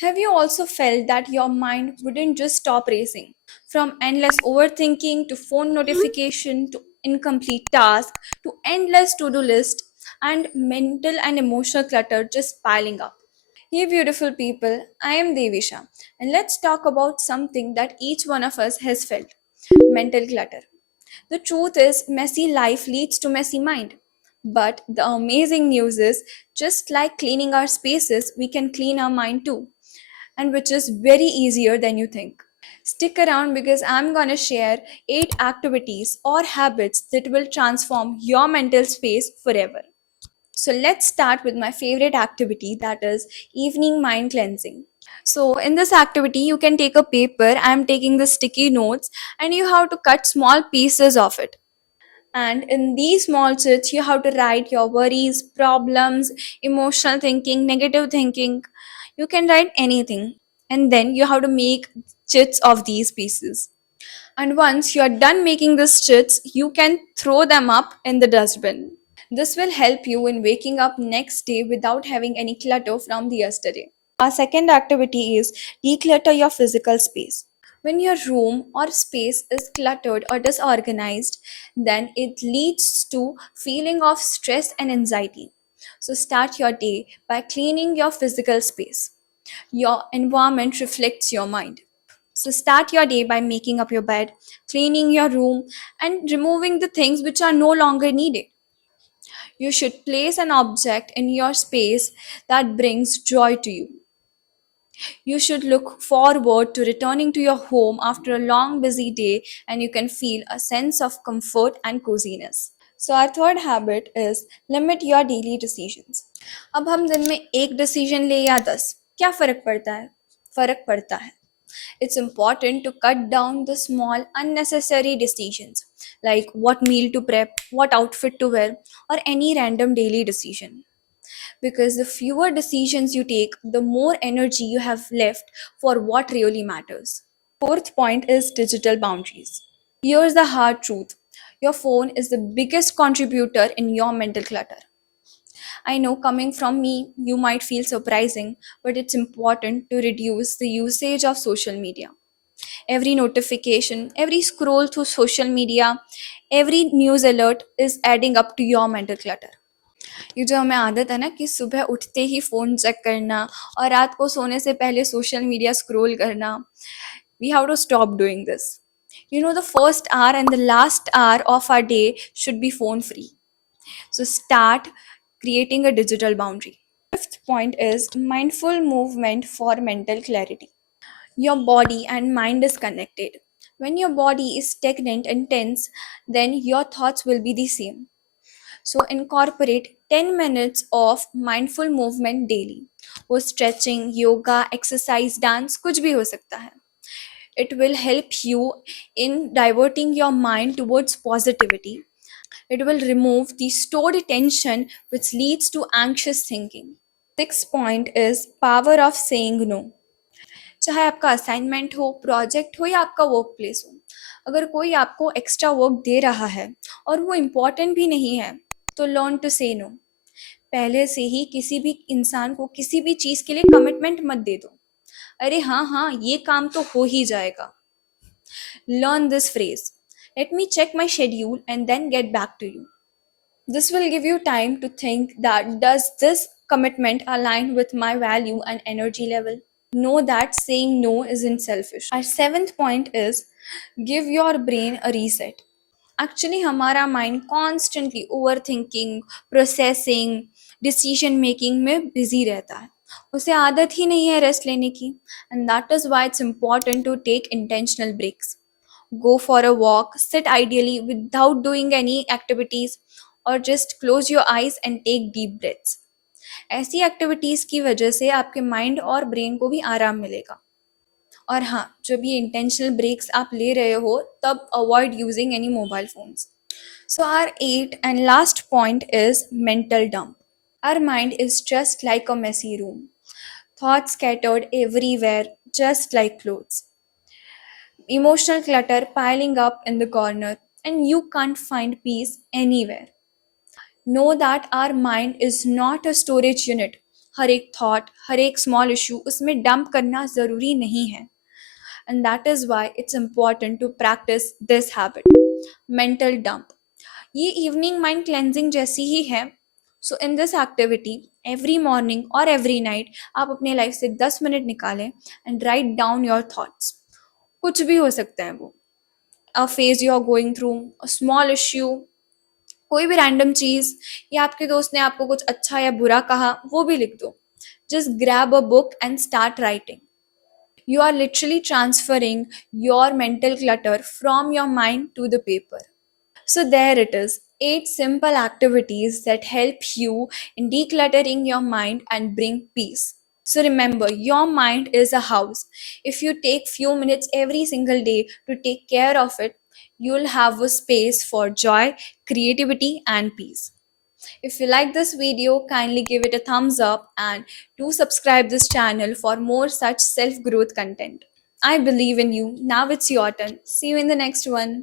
Have you also felt that your mind wouldn't just stop racing? From endless overthinking to phone notification to incomplete task to endless to do list and mental and emotional clutter just piling up. Hey, beautiful people, I am Devisha, and let's talk about something that each one of us has felt: mental clutter. The truth is, messy life leads to messy mind. But the amazing news is, just like cleaning our spaces, we can clean our mind too, and which is very easier than you think. Stick around because I'm gonna share 8 activities or habits that will transform your mental space forever. So let's start with my favorite activity, that is evening mind cleansing. So in this activity, you can take a paper. I'm taking the sticky notes, and you have to cut small pieces of it. And in these small chits, you have to write your worries, problems, emotional thinking, negative thinking. You can write anything. And then you have to make chits of these pieces. And once you are done making these chits, you can throw them up in the dustbin. This will help you in waking up next day without having any clutter from the yesterday. Our second activity is declutter your physical space. When your room or space is cluttered or disorganized, then it leads to feeling of stress and anxiety. So start your day by cleaning your physical space. Your environment reflects your mind. So start your day by making up your bed, cleaning your room, and removing the things which are no longer needed. You should place an object in your space that brings joy to you. You should look forward to returning to your home after a long, busy day, and you can feel a sense of comfort and coziness. So our third habit is limit your daily decisions. अब हम दिन में एक decision ले या 10, क्या फर्क पड़ता है? फर्क पड़ता है. It's important to cut down the small unnecessary decisions like what meal to prep, what outfit to wear, or any random daily decision, because the fewer decisions you take, the more energy you have left for what really matters. Fourth point is digital boundaries. Here's the hard truth: your phone is the biggest contributor in your mental clutter. I know, coming from me, you might feel surprising, but it's important to reduce the usage of social media. Every notification, every scroll through social media, every news alert is adding up to your mental clutter. ये जो हमें आदत है ना कि सुबह उठते ही phone check करना और रात को सोने से पहले सोशल मीडिया स्क्रॉल करना, we have to stop doing this. You know, the first hour and the last hour of our day should be phone free. So start creating a digital boundary. Fifth point is mindful movement for mental clarity. Your body and mind is connected. When your body is stagnant and tense, then your thoughts will be the same. So incorporate 10 minutes of mindful movement daily. वो stretching, yoga, exercise, dance कुछ भी हो सकता है. It will help you in diverting your mind towards positivity. It will remove the stored tension which leads to anxious thinking. Sixth point is power of saying no. चाहे आपका assignment हो, project हो या आपका वर्क प्लेस हो, अगर कोई आपको एक्स्ट्रा वर्क दे रहा है और वो इम्पॉर्टेंट भी नहीं है, तो लर्न टू से नो. पहले से ही किसी भी इंसान को किसी भी चीज़ के लिए कमिटमेंट मत दे दो. अरे हाँ हाँ, ये काम तो हो ही जाएगा. Learn this phrase: let me check my schedule and then get back to you. This will give you time to think that does this commitment align with my value and energy level. Know that saying no isn't selfish. Our seventh point is give your brain a reset. Actually हमारा mind constantly overthinking, processing, decision making में busy रहता है. उसे आदत ही नहीं है rest लेने की, and that is why it's important to take intentional breaks. Go for a walk, sit ideally without doing any activities, or just close your eyes and take deep breaths. ऐसी activities की वजह से आपके mind और brain को भी आराम मिलेगा. और हाँ, जब ये इंटेंशनल ब्रेक्स आप ले रहे हो तब avoid using any mobile phones. So our eighth and last point is mental dump. Our mind is just like a messy room. Thoughts scattered everywhere, just like clothes. Emotional clutter piling up in the corner, and you can't find peace anywhere. Know that our mind is not a storage unit. हर एक thought, हर एक small issue उसमें dump करना ज़रूरी नहीं है. And that is why it's important to practice this habit. Mental dump. ये evening mind cleansing जैसी ही है. So in this activity every morning और एवरी नाइट आप अपने लाइफ से 10 मिनट निकालें and write down your thoughts. कुछ भी हो सकता है वो. A phase you are going through, a small issue, कोई भी रैंडम चीज, या आपके दोस्त ने आपको कुछ अच्छा या बुरा कहा वो भी लिख दो. Just grab a book and start writing. You are literally transferring your mental clutter from your mind to the paper. So, there it is, 8 simple activities that help you in decluttering your mind and bring peace. So, remember, your mind is a house. If you take few minutes every single day to take care of it, you'll have a space for joy, creativity, and peace. If you like this video, kindly give it a thumbs up and do subscribe this channel for more such self-growth content. I believe in you. Now it's your turn. See you in the next one.